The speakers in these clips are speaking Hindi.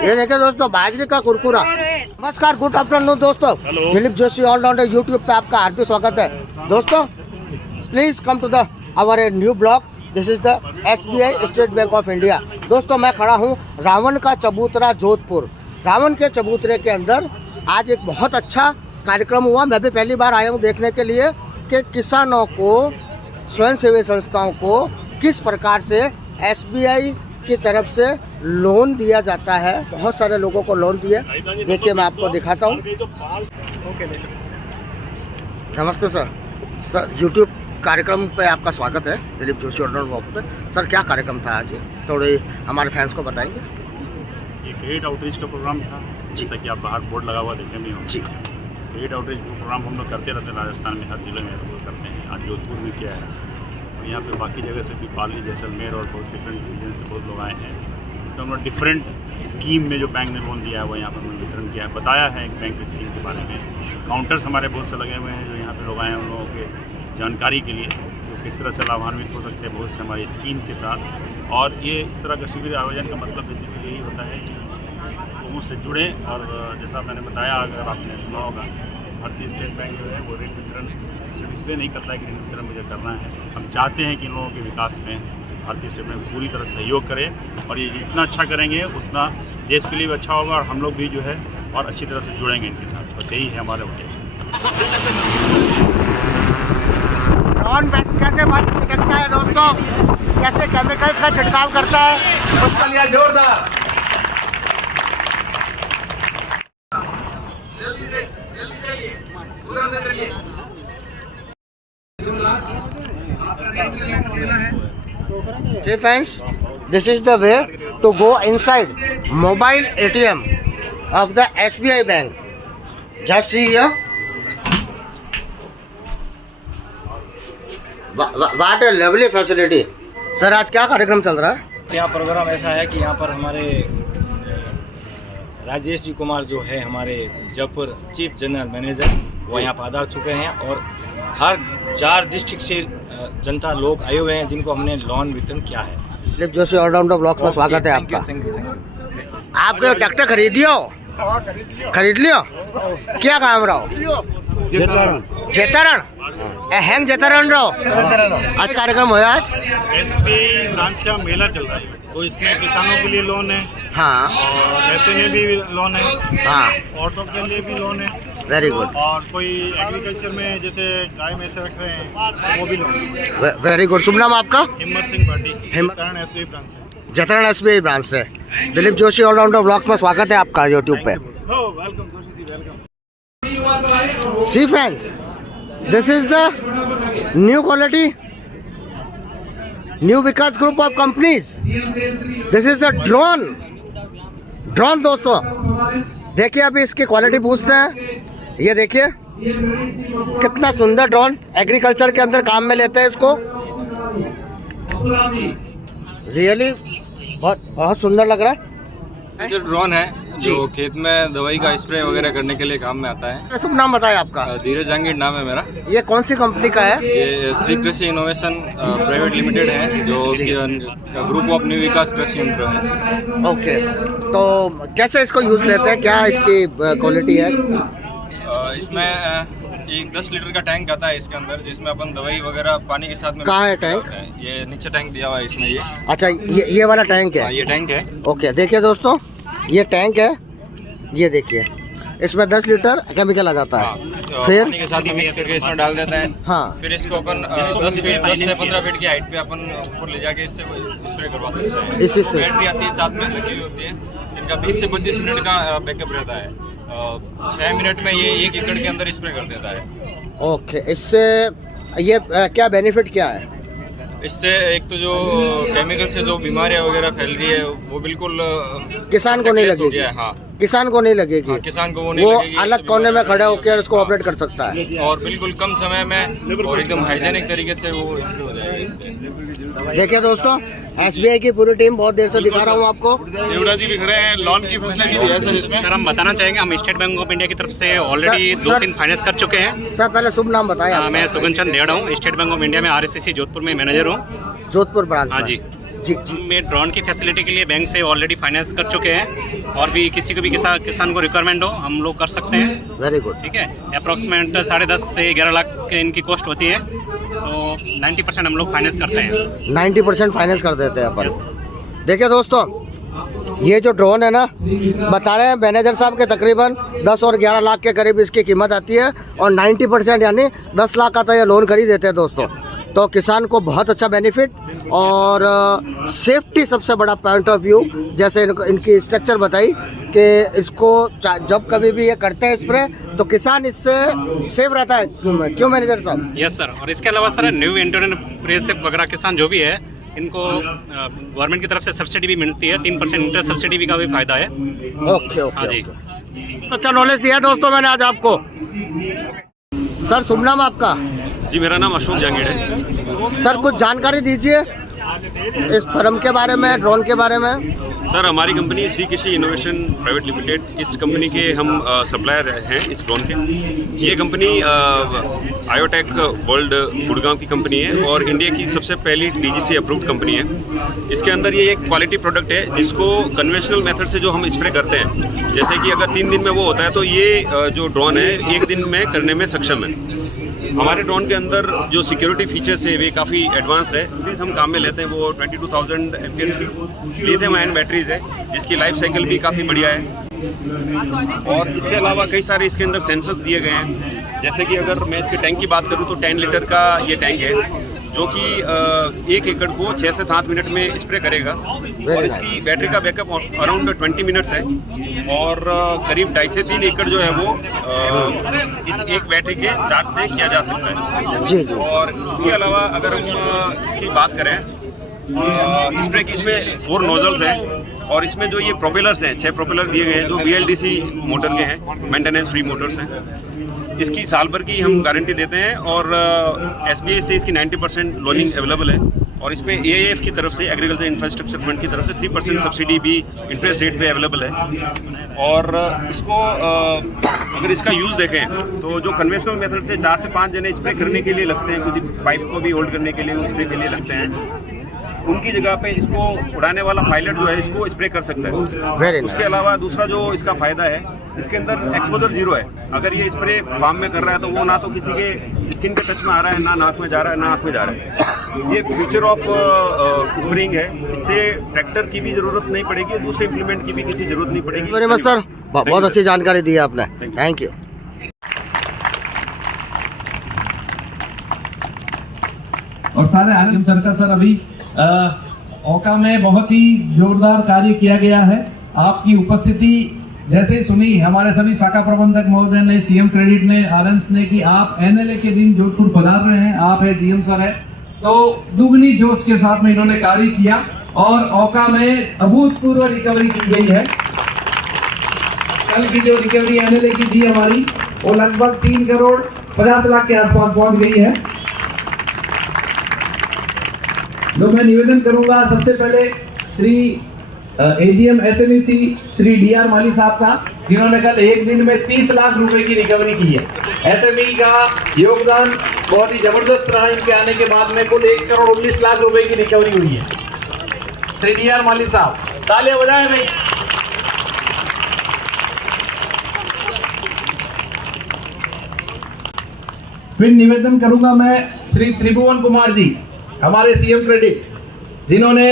ये देखिए दोस्तों बाजरे का कुरकुरा। नमस्कार, गुड आफ्टरनून दोस्तों। दिलीप जोशी ऑलराउंडर यूट्यूब पे आपका हार्दिक स्वागत है दोस्तों। Please come to the our new blog. This is the SBI state bank of India. दोस्तों मैं खड़ा हूँ रावण का चबूतरा जोधपुर। रावण के चबूतरे के अंदर आज एक बहुत अच्छा कार्यक्रम हुआ। मैं भी पहली बार आया हूँ देखने के लिए कि किसानों को, स्वयंसेवी संस्थाओं को किस प्रकार से SBI की तरफ से लोन दिया जाता है। बहुत सारे लोगों को लोन दिया। देखिए मैं आपको दिखाता हूँ। नमस्ते सर यूट्यूब कार्यक्रम पे आपका स्वागत है, दिलीप जोशी ऑलराउंडर पे। सर क्या कार्यक्रम था आज, थोड़े हमारे फैंस को बताएंगे। ये क्रेडिट आउटरीच का प्रोग्राम था, जैसा कि आप बाहर बोर्ड लगा हुआ देखने में जी। क्रेडिट आउटरीच प्रोग्राम हम लोग करते रहते हैं राजस्थान में, हर जिले में हम लोग करते हैं। आज जोधपुर में किया है और यहाँ पे बाकी जगह से भी, पाली, जैसलमेर और बहुत डिफरेंट रीजन से बहुत लोग आए हैं। तो हम लोग डिफरेंट स्कीम में जो बैंक ने लोन दिया है वो यहाँ पर उन्होंने वितरण किया है, बताया है एक बैंक स्कीम के बारे में। काउंटर्स हमारे बहुत से लगे हुए हैं जो यहाँ पे लोग आए हैं उन लोगों के जानकारी के लिए, तो किस तरह से लाभान्वित हो सकते हैं बहुत से हमारी स्कीम के साथ। और ये इस तरह का शिविर आयोजन का मतलब बेसिकली यही होता है कि लोगों से जुड़ें। और जैसा मैंने बताया, अगर आपने सुना होगा, भारतीय स्टेट बैंक जो है वो ऋण वितरण सिर्फ इसलिए नहीं करता है कि ऋण वितरण मुझे करना है। हम चाहते हैं कि इन लोगों के विकास में भारतीय स्टेट बैंक पूरी तरह सहयोग करें और ये जितना अच्छा करेंगे उतना देश के लिए भी अच्छा होगा और हम लोग भी जो है और अच्छी तरह से जुड़ेंगे इनके साथ। बस यही है हमारा उद्देश्य। कैसे छिड़कता है दोस्तों, कैसे केमिकल्स का छिड़काव करता है उसका लिया जोरदार। जी friends, this is the way to go inside mobile ATM of the SBI bank. Just see here. What a lovely facility. Sir आज क्या कार्यक्रम चल रहा है? यहाँ प्रोग्राम ऐसा है कि यहाँ पर हमारे राजेश जी कुमार जो है हमारे जयपुर चीफ जनरल मैनेजर, वो यहाँ पर आधार चुके हैं और हर 4 डिस्ट्रिक्ट से जनता लोग आए हुए हैं जिनको हमने लोन वितरण किया है। दिलीप जोशी ऑलराउंडर ब्लॉग में स्वागत है आपका। Thank you. आपको ट्रैक्टर खरीद लियो? क्या काम रहो? जेतारण हैंग जेतारण रहो। आज कार्यक्रम हुआ आज SBI ब्रांच का मेला चल रहा है, तो इसमें किसानों के लिए लोन है। हाँ, और ऐसे में भी लोन है। हाँ, औरतों के लिए भी लोन है। Very good. और कोई एग्रीकल्चर में जैसे गाय में से रख रहे हैं तो वो भी लोन है। Very good. शुभ नाम आपका? हिम्मत सिंह भाटी, हिम्मत SBI ब्रांच से। जतरण SBI ब्रांच से। दिलीप जोशी ऑलराउंडर ब्लॉग्स में स्वागत है आपका यूट्यूब पे। Welcome Joshi ji, welcome. See friends, this is the new quality, new Vikas group of companies. This is the drone दोस्तों। देखिए अभी इसकी क्वालिटी पूछते हैं। ये देखिए कितना सुंदर ड्रोन एग्रीकल्चर के अंदर काम में लेते हैं इसको। रियली बहुत सुंदर लग रहा है। जो ड्रोन है जो खेत में दवाई का स्प्रे वगैरह करने के लिए काम में आता है। शुभ नाम बताएं आपका? धीरज जहांगीर नाम है मेरा। ये कौन सी कंपनी का है? ये श्री कृषि इनोवेशन प्राइवेट लिमिटेड है, जो ग्रुप ऑफ न्यू विकास कृषि यंत्र है। ओके, तो कैसे इसको यूज लेते हैं, क्या इसकी क्वालिटी है? इसमें एक 10 लीटर का टैंक आता है इसके अंदर, जिसमें अपन दवाई वगैरह पानी के साथ में। कहाँ है टैंक? ये नीचे टैंक दिया हुआ है इसमें। ये अच्छा, ये वाला टैंक है? ये टैंक है। ओके, देखिए दोस्तों ये टैंक है। ये देखिए इसमें 10 लीटर केमिकल आ जाता है। फिर पानी के साथ में मिक्स करके इसमें डाल देता है। हाँ, फिर इसको अपन 10 से 15 फीट की हाइट पे अपन ऊपर ले जाके इससे स्प्रे करवा सकते हैं। इसी से बैटरी आती है साथ में लगी हुई होती है। इनका 20 से 25 मिनट का बैकअप रहता है। 6 मिनट में ये 1 एकड़ के अंदर स्प्रे कर देता है। ओके, इससे ये क्या बेनिफिट क्या है? इससे एक तो जो केमिकल से जो बीमारियां वगैरह फैल रही है वो बिल्कुल किसान को नहीं लगेगी। हाँ, किसान को नहीं लगेगी। किसान को वो नहीं लगेगी। अलग कोने में खड़े होकर उसको ऑपरेट कर सकता है और बिल्कुल कम समय में और एकदम हाइजेनिक तरीके से वो स्प्रे हो जाएगा इससे। देखिए दोस्तों, SBI की पूरी टीम बहुत देर से दिखा रहा हूँ आपको। देवड़ा जी भी खड़े हैं, लोन की फैसिलिटी दी है सर इसमें। सर हम बताना चाहेंगे, हम स्टेट बैंक ऑफ इंडिया की तरफ से ऑलरेडी 2-3 फाइनेंस कर चुके हैं। सर पहले शुभ नाम बताएं। मैं सुगन चंद देवड़ा हूँ, स्टेट बैंक ऑफ इंडिया में RSCC जोधपुर में मैनेजर हूँ। जोधपुर ब्रांच। हाँ जी। जी जी हम ये ड्रोन की फैसिलिटी के लिए बैंक से ऑलरेडी फाइनेंस कर चुके हैं, और भी किसी को भी किसान को रिक्वायरमेंट हो हम लोग कर सकते हैं। Very good. ठीक है, अप्रॉक्सीमेट 10.5 से 11 लाख के इनकी कॉस्ट होती है, तो 90% हम लोग फाइनेंस करते हैं। 90% फाइनेंस कर देते हैं अपन। देखिए दोस्तों, ये जो ड्रोन है ना, बता रहे हैं मैनेजर साहब के तकरीबन 10 और 11 लाख के करीब इसकी कीमत आती है, और 90% यानी 10 लाख का तो ये लोन कर ही देते हैं दोस्तों। तो किसान को बहुत अच्छा बेनिफिट, और सेफ्टी सबसे बड़ा पॉइंट ऑफ व्यू। जैसे इनकी स्ट्रक्चर बताई कि इसको जब कभी भी ये करते हैं स्प्रे, तो किसान इससे सेफ रहता है। क्यों मैनेजर साहब? Yes sir. और इसके अलावा सर न्यू एंटरप्रेन्योरशिप वगैरह किसान जो भी है, इनको गवर्नमेंट की तरफ से सब्सिडी भी मिलती है, 3% इंटरेस्ट सब्सिडी का भी फायदा है। ओके हाँ जी। अच्छा नॉलेज दिया दोस्तों मैंने आज आपको। सर शुभ नाम आपका? जी मेरा नाम अशोक जहांगीर है। सर कुछ जानकारी दीजिए इस फर्म के बारे में, ड्रोन के बारे में। सर हमारी कंपनी श्री कृषि इनोवेशन प्राइवेट लिमिटेड, इस कंपनी के हम सप्लायर हैं इस ड्रोन के। ये कंपनी आयोटेक वर्ल्ड गुड़गांव की कंपनी है और इंडिया की सबसे पहली डीजीसी अप्रूव्ड कंपनी है। इसके अंदर ये एक क्वालिटी प्रोडक्ट है जिसको कन्वेंशनल मेथड से जो हम स्प्रे करते हैं, जैसे कि अगर 3 दिन में वो होता है, तो ये जो ड्रोन है 1 दिन में करने में सक्षम है। हमारे ड्रोन के अंदर जो सिक्योरिटी फीचर्स है वे काफ़ी एडवांस है। प्लीज़ हम काम में लेते हैं वो 22,000 एम्पियर्स की लिथियम आयन बैटरीज है, जिसकी लाइफ साइकिल भी काफ़ी बढ़िया है। और इसके अलावा कई सारे इसके अंदर सेंसर्स दिए गए हैं। जैसे कि अगर मैं इसके टैंक की बात करूँ तो 10 लीटर का ये टैंक है, जो कि 1 एकड़ को 6 से 7 मिनट में स्प्रे करेगा। और इसकी बैटरी का बैकअप अराउंड 20 मिनट्स है, और करीब 2.5 से 3 एकड़ जो है वो इस एक बैटरी के चार्ज से किया जा सकता है। जी जी। और इसके अलावा अगर हम इसकी बात करें, स्प्रे की इसमें 4 नोजल्स हैं, और इसमें जो ये प्रोपेलर्स हैं 6 प्रोपेलर दिए गए हैं जो BLDC मोटर के हैं, मेंटेनेंस फ्री मोटर्स हैं। इसकी साल भर की हम गारंटी देते हैं, और SBI से इसकी 90% लोनिंग अवेलेबल है। और इसमें AIF की तरफ से, एग्रीकल्चर इंफ्रास्ट्रक्चर फंड की तरफ से 3% सब्सिडी भी इंटरेस्ट रेट पे अवेलेबल है। और इसको अगर इसका यूज़ देखें तो जो कन्वेंशनल मेथड से 4 से 5 जने स्प्रे करने के लिए लगते हैं, कुछ पाइप को भी होल्ड करने के लिए स्प्रे के लिए लगते हैं, उनकी जगह पे इसको उड़ाने वाला पायलट जो है इसको स्प्रे कर सकता है। उसके अलावा दूसरा जो इसका फ़ायदा है, इसके अंदर एक्सपोजर 0 है। अगर ये स्प्रे फार्म में कर रहा है तो वो ना तो किसी के स्किन के टच में आ रहा है, ना नाक में जा रहा है, ना आँख में जा रहा है। ये फ्यूचर ऑफ स्प्रेइंग है। इससे ट्रैक्टर की भी ज़रूरत नहीं पड़ेगी, दूसरे इम्प्लीमेंट की भी किसी ज़रूरत नहीं पड़ेगी। वेरी मच सर, बहुत अच्छी जानकारी दी है आपने, थैंक यू। और सारे आलम सर का सर अभी ओका में बहुत ही जोरदार कार्य किया गया है। आपकी उपस्थिति जैसे ही सुनी हमारे सभी शाखा प्रबंधक महोदय ने, CM क्रेडिट ने, आरएंस ने कि आप NLA के दिन जोधपुर पधार रहे हैं, आप है GM सर है, तो दुगनी जोश के साथ में इन्होंने कार्य किया और ओका में अभूतपूर्व रिकवरी की गई है। कल की जो रिकवरी NLA की थी हमारी, वो लगभग 3 करोड़ 50 लाख के आसपास पहुंच गई है। तो मैं निवेदन करूंगा सबसे पहले Shri AGM SMEC Shri DR माली साहब का, जिन्होंने कल 1 दिन में 30 लाख रुपए की रिकवरी की है। SME का योगदान बहुत ही जबरदस्त रहा। इनके आने के बाद में कुल 1 करोड़ 19 लाख रुपए की रिकवरी हुई है। श्री DR माली साहब, तालियां बजाएं भाई। फिर निवेदन करूंगा मैं श्री त्रिभुवन कुमार जी, हमारे CM क्रेडिट, जिन्होंने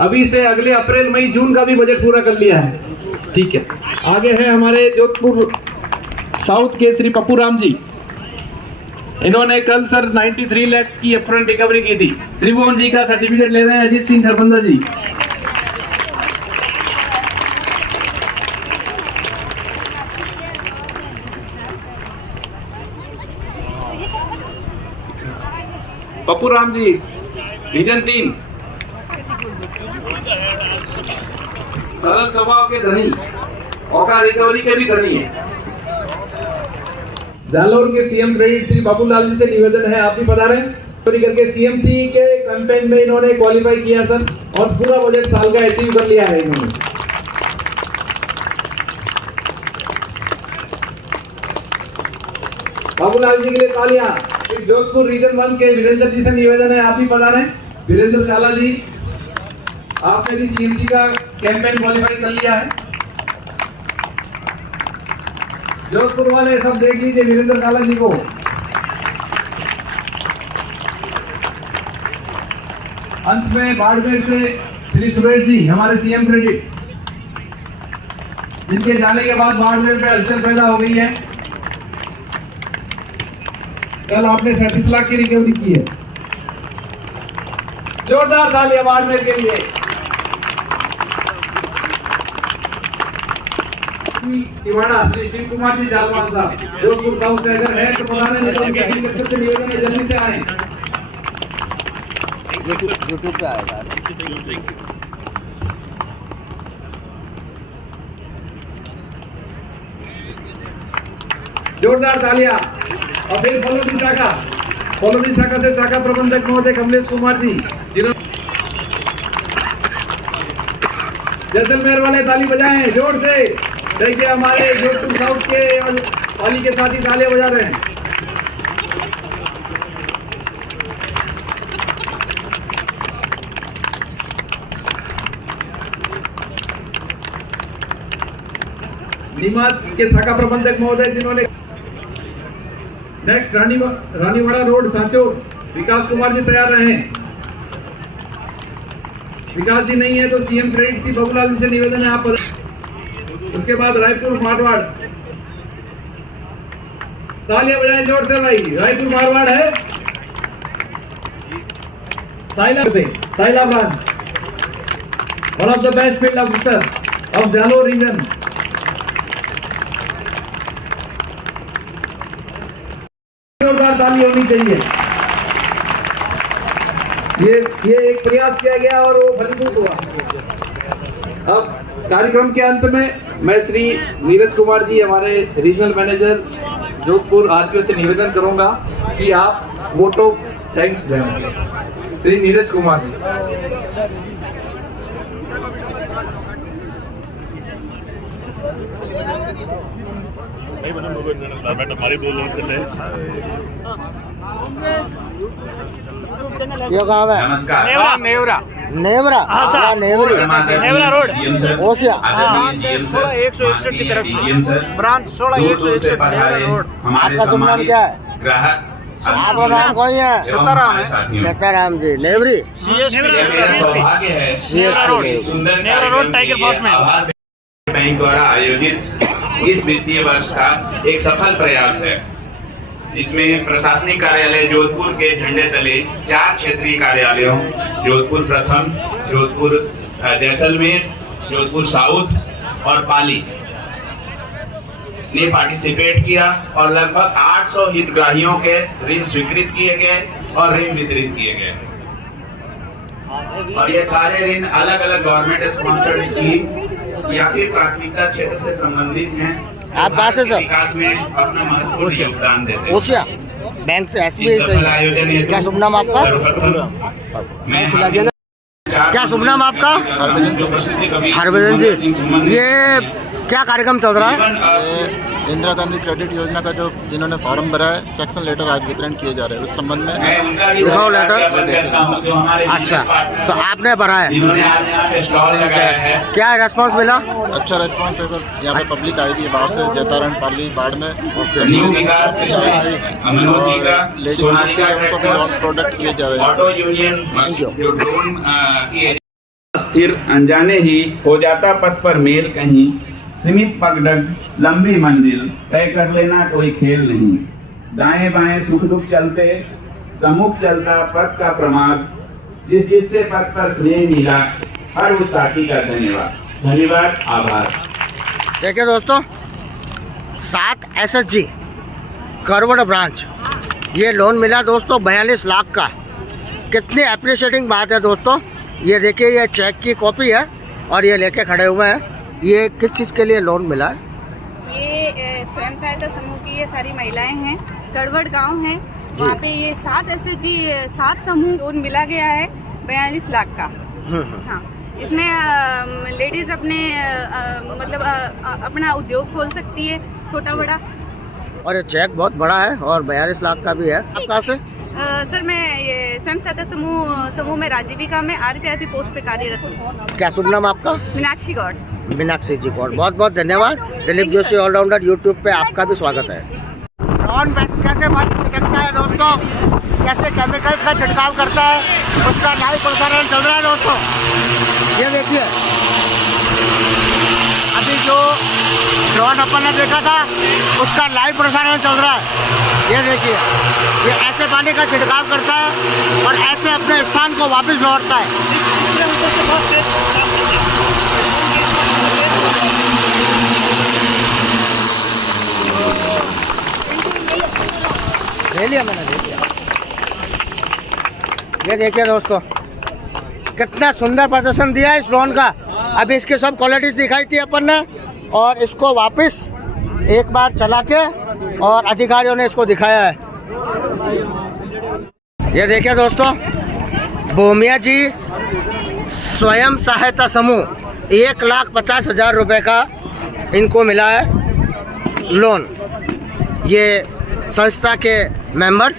अभी से अगले अप्रैल मई जून का भी बजट पूरा कर लिया है। ठीक है, आगे है हमारे जोधपुर साउथ के श्री पप्पू राम जी, इन्होंने कल सर 93 लाख की अपफ्रंट रिकवरी की थी। त्रिभुवन जी का सर्टिफिकेट ले रहे हैं अजीत सिंह खरबंदा जी। पप्पू राम जी, रीजन 3, सरल स्वभाव के धनी, ओका रिकवरी के भी धनी है। जालोर के CM क्रेडिट श्री बाबूलाल जी से निवेदन है, आप भी बता रहे हैं करके CMC के कैंपेन में इन्होंने क्वालिफाई किया सर, और पूरा बजट साल का अचीव कर लिया है इन्होंने। बाबूलाल जी के लिए तालियां। जोधपुर रीजन 1 के वीरेंद्र जी से निवेदन है, आप भी बता रहे हैं, वीरेंद्र काला जी। आपने भी सीएमसी का कैंपेन क्वालिफाई कर लिया है। जोधपुर वाले सब देख लीजिए वीरेंद्र काला जी को। अंत में बाड़मेर से श्री सुरेश जी, हमारे सीएम क्रेडिट, जिनके जाने के बाद बाड़मेर में हलचल पैदा हो गई है। कल आपने 37 लाख की रिकवरी की है। जोरदार तालियां बाड़मेर के लिए। सिवाड़ा श्री शिव कुमार जी जालवान साहब, जोधपुर साउथ से अगर है तो पुराने नेता से निवेदन है जल्दी से आए। यूट्यूब पे आएगा। जोरदार तालियां। और फिर फलोदी शाखा से शाखा प्रबंधक महोदय कमलेश कुमार जी, जिन्होंने जैसलमेर वाले ताली बजाएं जोर से। देखिए हमारे जोधपुर साउथ के वाली के साथ ही तालियां बजा रहे हैं। नीमच के शाखा प्रबंधक महोदय, जिन्होंने नेक्स्ट रानीवाड़ा रोड सांचो, विकास कुमार जी तैयार रहे। विकास जी नहीं है तो सीएम क्रेडिट सी बबूलाल जी से निवेदन है आप। उसके बाद रायपुर मारवाड़, तालियां बजाएं जोर से भाई। रायपुर मारवाड़ है Saila branch, one of the best field officer of Jalore region. जोरदार ताली होनी चाहिए। ये एक प्रयास किया गया और वो फलीभूत हुआ। अब कार्यक्रम के अंत में मैं श्री नीरज कुमार जी, हमारे रीजनल मैनेजर जोधपुर आरपीओ से निवेदन करूंगा कि आप वोट ऑफ थैंक्स दें। श्री नीरज कुमार जी। ये गाँव है नमस्कार। नेवरा रोड ओसिया 16/161 की तरफ से ब्रांच 16/161 नेवरा रोड। आपका शुभ नाम क्या है? ग्राहक आपका नाम कौन है? सीताराम है। सीताराम जी, नेवरी सौभाग्य है सुंदर नेवरा रोड टाइगर पास में आभार बैंक द्वारा आयोजित इस वित्तीय वर्ष का एक सफल प्रयास है, जिसमें प्रशासनिक कार्यालय जोधपुर के झंडे तले 4 क्षेत्रीय कार्यालयों जोधपुर प्रथम, जोधपुर जैसलमेर, जोधपुर साउथ और पाली ने पार्टिसिपेट किया और लगभग 800 हितग्राहियों के ऋण स्वीकृत किए गए और ऋण वितरित किए गए। और ये सारे ऋण अलग अलग गवर्नमेंट स्पॉन्सर्ड स्कीम या फिर प्राथमिकता क्षेत्र से संबंधित हैं। आप कहाँ से सर? विकास में अपना महत्वपूर्ण योगदान देते हैं। ओसिया बैंक से एसबीआई से। क्या शुभ नाम आपका? क्या शुभ नाम आपका? हरभजन जी। ये क्या कार्यक्रम चल रहा है? इंदिरा गांधी क्रेडिट योजना का जो जिन्होंने फॉर्म भरा है, सेक्शन लेटर आज वितरण किए जा रहे हैं। उस संबंध में दिखाओ लेटर। अच्छा, तो आपने भरा है, क्या रेस्पॉन्स मिला? अच्छा रेस्पॉन्स है सर। यहाँ पे पब्लिक आई थी बाहर से, जैतारण, पाली, बाढ़ में लेडीज उनको भी लॉन प्रोडक्ट किए जा रहे हैं। स्थिर अनजाने ही हो जाता पथ पर मेल, कहीं सीमित पगडंड लंबी मंजिल तय कर लेना कोई खेल नहीं। दाएं बाएं सुख दुख चलते सम्मुख चलता पथ का प्रमाद, जिससे पथ पर स्नेह मिला हर उस साथी का धन्यवाद आभार। देखिए दोस्तों, 7 SHG करवड़ ब्रांच ये लोन मिला दोस्तों 42 लाख का। कितनी अप्रिशिएटिंग बात है दोस्तों। ये देखिए, ये चेक की कॉपी है और ये लेके खड़े हुए हैं। ये किस चीज़ के लिए लोन मिला है? ये स्वयं सहायता समूह की ये सारी महिलाएं हैं, करवड़ गांव है, वहाँ पे ये 7 SHG 7 समूह लोन मिला गया है 42 लाख का। हाँ, इसमें लेडीज अपने मतलब अपना उद्योग खोल सकती है, छोटा बड़ा। और ये चेक बहुत बड़ा है और 42 लाख का भी है। आप कहाँ से? सर मैं ये स्वयं सहायता समूह में राजीविका में RPRP पोस्ट पे कार्यरत हूँ। क्या शुभ नाम आपका? मीनाक्षी गौड़। मीनाक्षी जी गौड़, बहुत बहुत धन्यवाद। दिलीप जोशी ऑलराउंडर यूट्यूब पे आपका भी स्वागत है। ड्रोन कैसे छिड़कता है दोस्तों, कैसे केमिकल्स का छिड़काव करता है, उसका लाइव प्रसारण चल रहा है दोस्तों। ये देखिए, अभी जो ड्रोन अपन ने देखा था उसका लाइव प्रसारण चल रहा है। ये देखिए, ये ऐसे पानी का छिड़काव करता है और ऐसे अपने स्थान को वापस लौटता है। ले लिया मैंने, ले लिया। ये देखिए दोस्तों, कितना सुंदर प्रदर्शन दिया है इस ड्रोन का। अभी इसके सब क्वालिटीज दिखाई थी अपन ने, और इसको वापस एक बार चला के और अधिकारियों ने इसको दिखाया है। ये देखिए दोस्तों, भूमिया जी स्वयं सहायता समूह 1,50,000 रुपए का इनको मिला है लोन। ये संस्था के मेंबर्स,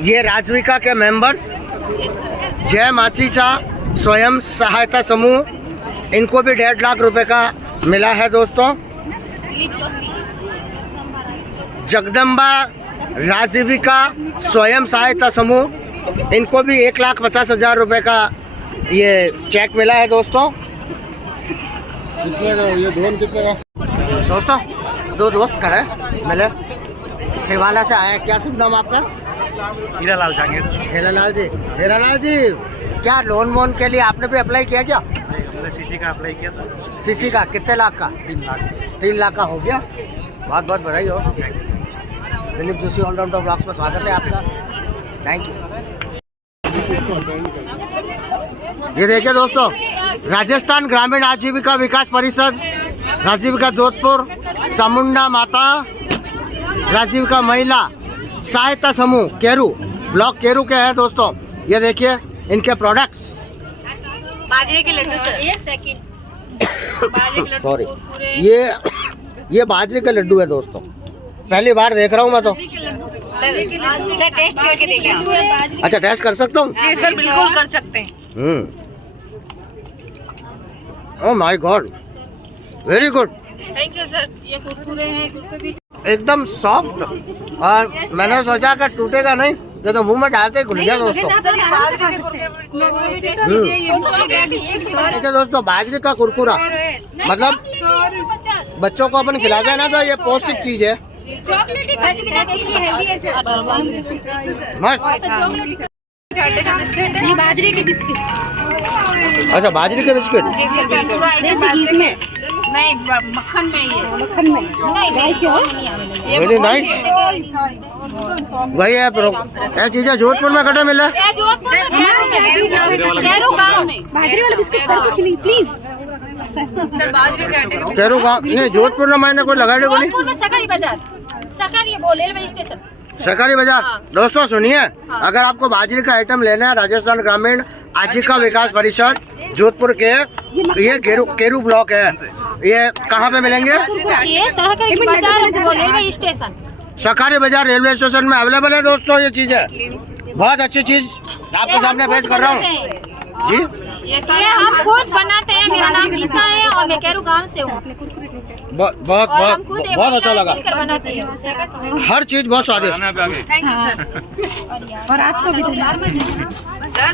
ये राजविका के मेंबर्स, जय मासीसा स्वयं सहायता समूह, इनको भी 1.5 लाख रुपए का मिला है दोस्तों। जगदम्बा राजीविका स्वयं सहायता समूह, इनको भी 1,50,000 रुपए का ये चेक मिला है दोस्तों। ये कितने दोस्तों, दो दोस्त खड़े मिले, शिवाला से आए। क्या शुभ नाम आपका? हीरालाल जांगीर। हीरालाल जी, हीरालाल जी, क्या लोन वोन के लिए आपने भी अप्लाई किया क्या? हमने सीसी का अप्लाई किया था। सीसी का कितने लाख का? 3 लाख। 3 लाख का हो गया, बहुत बहुत बधाई हो। दिलीप जोशी ऑलराउंडर ब्लॉग्स में स्वागत है आपका, थैंक यू। ये देखिए दोस्तों, राजस्थान ग्रामीण आजीविका विकास परिषद, राजीविका जोधपुर, चामुंडा माता राजीविका महिला सहायता समूह केरू, ब्लॉक केरू के हैं दोस्तों। ये देखिए इनके प्रोडक्ट्स, बाजरे के लड्डू सर, ये सेकंड सॉरी, ये बाजरे के लड्डू है दोस्तों, पहली बार देख रहा हूँ मैं तो। सर टेस्ट करके देखिए। अच्छा, टेस्ट कर सकता हूँ? जी सर, बिल्कुल कर सकते हैं। Oh my God, very good, thank you sir. ये कुरकुरे हैं, एकदम सॉफ्ट, और मैंने सोचा कि टूटेगा नहीं, ये तो मुंह में डालते ही घुल गया दोस्तों। देखिए दोस्तों, बाजरे का कुरकुरा, मतलब बच्चों को अपन खिलाते हैं ना, तो ये पौष्टिक चीज है, मस्त। ये बाजरे के बिस्किट। अच्छा, बाजरे के बिस्किट, नहीं मक्खन में, ये मक्खन में नहीं, वेरी नाइस। वही है प्रो, ये चीजें जोधपुर में कटे मिले। बाजरे वाला बिस्किट सर को प्लीज। सर बाजरे के आटे का केरू गाँव नहीं, जोधपुर में मैंने कोई लगा दी बोली। सरकारी बाजार, सरकारी बोले रेलवे स्टेशन, सरकारी बाजार। दोस्तों सुनिए, अगर आपको बाजरे का आइटम लेना है, राजस्थान ग्रामीण आजीविका विकास परिषद जोधपुर के, ये केरू ब्लॉक है, ये कहाँ पे मिलेंगे? ये सरकारी बाजार रेलवे स्टेशन, सरकारी बाजार रेलवे स्टेशन में अवेलेबल है दोस्तों। ये चीज है, बहुत अच्छी चीज आपके सामने पेश कर रहा हूँ जी। ये हम खुद बनाते हैं, मेरा नाम गीता है और मैं केरू गांव से हूँ। बहुत बहुत बहुत अच्छा लगा, बनाते हैं हर चीज बहुत स्वादिष्ट। Thank you sir. और आपको भी सर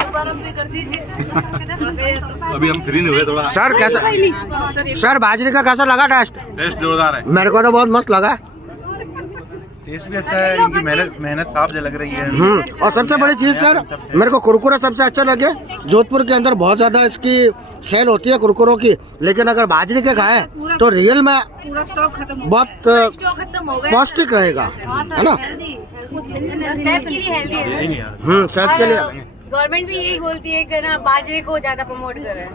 शुभारंभ कर दीजिए। अभी हम फ्री नहीं हुए थोड़ा। सर कैसा, सर बाजरे का कैसा लगा टेस्ट? टेस्ट जोरदार है, मेरे को तो बहुत मस्त लगा। टेस्ट भी अच्छा है, इनकी मेहनत साफ लग रही है। और सबसे बड़ी चीज सर, मेरे को कुरकुरा सबसे अच्छा लगे। जोधपुर के अंदर बहुत ज्यादा इसकी सेल होती है कुरकुरों की, लेकिन अगर बाजरे के खाएं तो रियल में पूरा स्टॉक खत्म, बहुत पौष्टिक रहेगा, है ना? सेहत के लिए हेल्दी है। सेहत के लिए गवर्नमेंट भी यही बोलती है कि ना बाजरे को ज्यादा प्रमोट करें।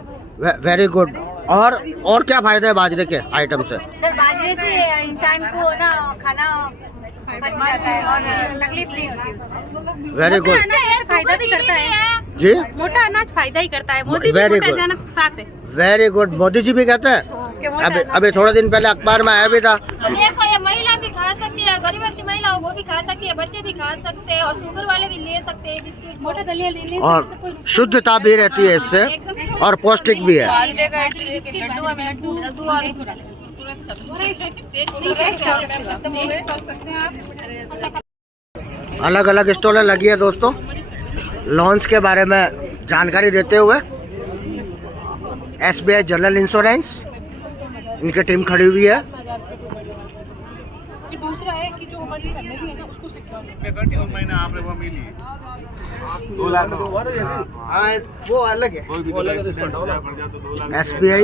Very good. और क्या फायदा है बाजरे के आइटम से? सर बाजरे से इंसान को ना खाना पच जाता है और तकलीफ नहीं होती उससे। वेरी गुड, फायदा भी करता है जी, मोटा अनाज फायदा ही करता है। मोदी भी Very मोटा good. अनाज के साथ है। Very good. मोदी जी भी कहते हैं, अभी थोड़े दिन पहले अखबार में आया भी था। देखो ये महिला गरीब महिला वो भी खा सकती है, बच्चे भी खा सकते हैं और शुगर वाले भी ले सकते हैं। बिस्किट मोटा दलिया ले और शुद्धता भी रहती है इससे और पौष्टिक भी है। अलग अलग स्टॉलें लगी है दोस्तों। लोन्स के बारे में जानकारी देते हुए SBI जनरल इंश्योरेंस, इनकी टीम खड़ी हुई है। दूसरा है कि जो हमारी फैमिली है ना उसको वो अलग है। SBI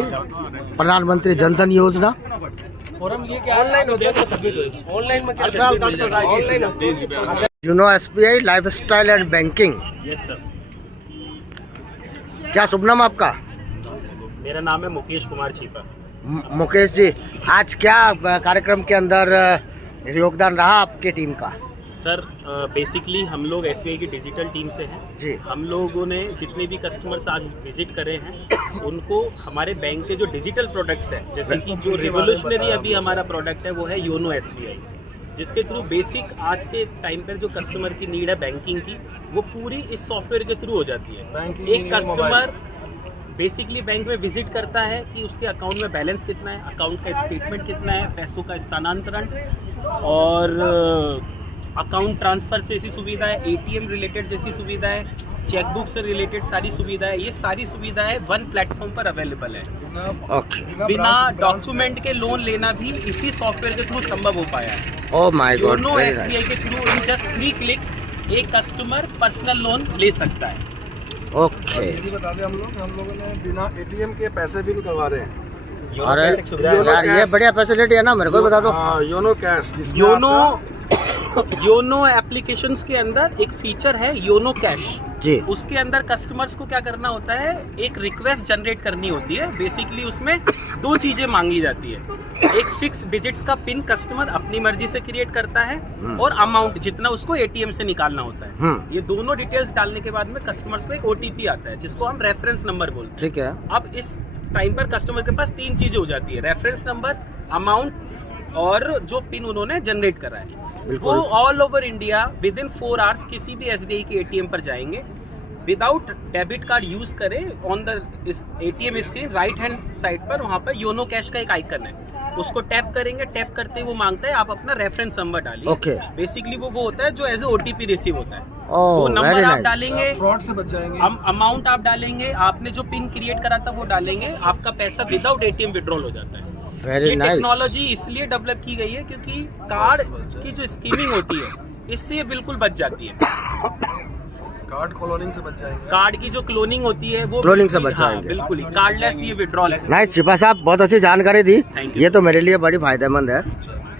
प्रधानमंत्री जनधन योजना। Online SBI lifestyle and banking. Yes sir. क्या शुभ नाम आपका? मेरा नाम है मुकेश कुमार छीपा। मुकेश जी, आज क्या कार्यक्रम के अंदर योगदान रहा आपके टीम का? सर बेसिकली हम लोग SBI की डिजिटल टीम से हैं जी। हम लोगों ने जितने भी कस्टमर्स आज विजिट करे हैं उनको हमारे बैंक के जो डिजिटल प्रोडक्ट्स हैं, जैसे कि जो रिवोल्यूशनरी अभी हमारा प्रोडक्ट है वो है योनो SBI, जिसके थ्रू बेसिक आज के टाइम पर जो कस्टमर की नीड है बैंकिंग की वो पूरी इस सॉफ्टवेयर के थ्रू हो जाती है। एक कस्टमर बेसिकली बैंक में विजिट करता है कि उसके अकाउंट में बैलेंस कितना है, अकाउंट का स्टेटमेंट कितना है, पैसों का स्थानांतरण और अकाउंट ट्रांसफ़र जैसी सुविधा है, ATM रिलेटेड जैसी सुविधा है, चेकबुक से रिलेटेड सारी सुविधाएं, ये सारी सुविधाएं वन प्लेटफॉर्म पर अवेलेबल है। बिना डॉक्यूमेंट के लोन लेना भी इसी सॉफ्टवेयर के थ्रू संभव हो पाया है। Oh my God, YONO SBI के थ्रू इन जस्ट 3 क्लिक्स एक कस्टमर पर्सनल लोन ले सकता है। ओके। बता दें, हम लोगों ने बिना ATM के पैसे भी निकलवा रहे हैं। अरे यार ये बढ़िया फैसिलिटी है ना, मेरे को बता दो। योनो कैश, योनो एप्लीकेशंस के अंदर एक फीचर है योनो कैश जी। उसके अंदर कस्टमर्स को क्या करना होता है, एक रिक्वेस्ट जनरेट करनी होती है। बेसिकली उसमें 2 चीजें मांगी जाती है। एक 6 डिजिट्स का पिन कस्टमर अपनी मर्जी से क्रिएट करता है और अमाउंट जितना उसको ATM से निकालना होता है। ये दोनों डिटेल्स डालने के बाद में कस्टमर्स को एक OTP आता है जिसको हम रेफरेंस नंबर बोलते हैं। ठीक है। अब इस टाइम पर कस्टमर के पास 3 चीजें हो जाती है, रेफरेंस नंबर, अमाउंट और जो पिन उन्होंने जनरेट करा है। वो all over India with in 4 hours किसी भी SBI के ATM पर जाएंगे, विदाउट डेबिट कार्ड यूज करें, on the ATM screen right hand side पर वहाँ पर योनो कैश का एक आइकन है, उसको टैप करेंगे। टैप करते ही वो मांगता है आप अपना रेफरेंस नंबर डालिए। बेसिकली वो होता है जो एज ए OTP रिसीव होता है। वो नंबर आप डालेंगे, फ्रॉड से बच जाएंगे। अमाउंट आप डालेंगे, आपने जो पिन क्रिएट करा था वो डालेंगे, आपका पैसा विदाउट ATM विड्रॉल हो जाता है। ये टेक्नोलॉजी इसलिए डेवलप की गई है क्योंकि कार्ड की जो स्कीमिंग होती है इससे ये बिल्कुल बच जाती है। कार्ड क्लोनिंग से बच जाएंगे। कार्ड की जो क्लोनिंग होती है वो क्लोनिंग से बच जाएंगे। बिल्कुल ही कार्डलेस ये विड्रॉल है। नाइस छिपा साहब, बहुत अच्छी जानकारी दी। ये तो मेरे लिए बड़ी फायदेमंद है।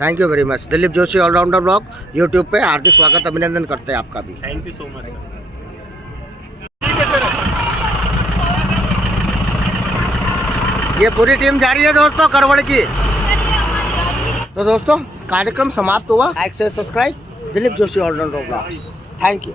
Thank you very much. Dilip Joshi allrounder blog YouTube पे हार्दिक स्वागत, अभिनंदन करते हैं आपका भी। Thank you so much sir. ये पूरी टीम जा रही है दोस्तों करवड़ की। तो दोस्तों कार्यक्रम समाप्त हुआ। लाइक से subscribe Dilip Joshi allrounder blog. Thank you.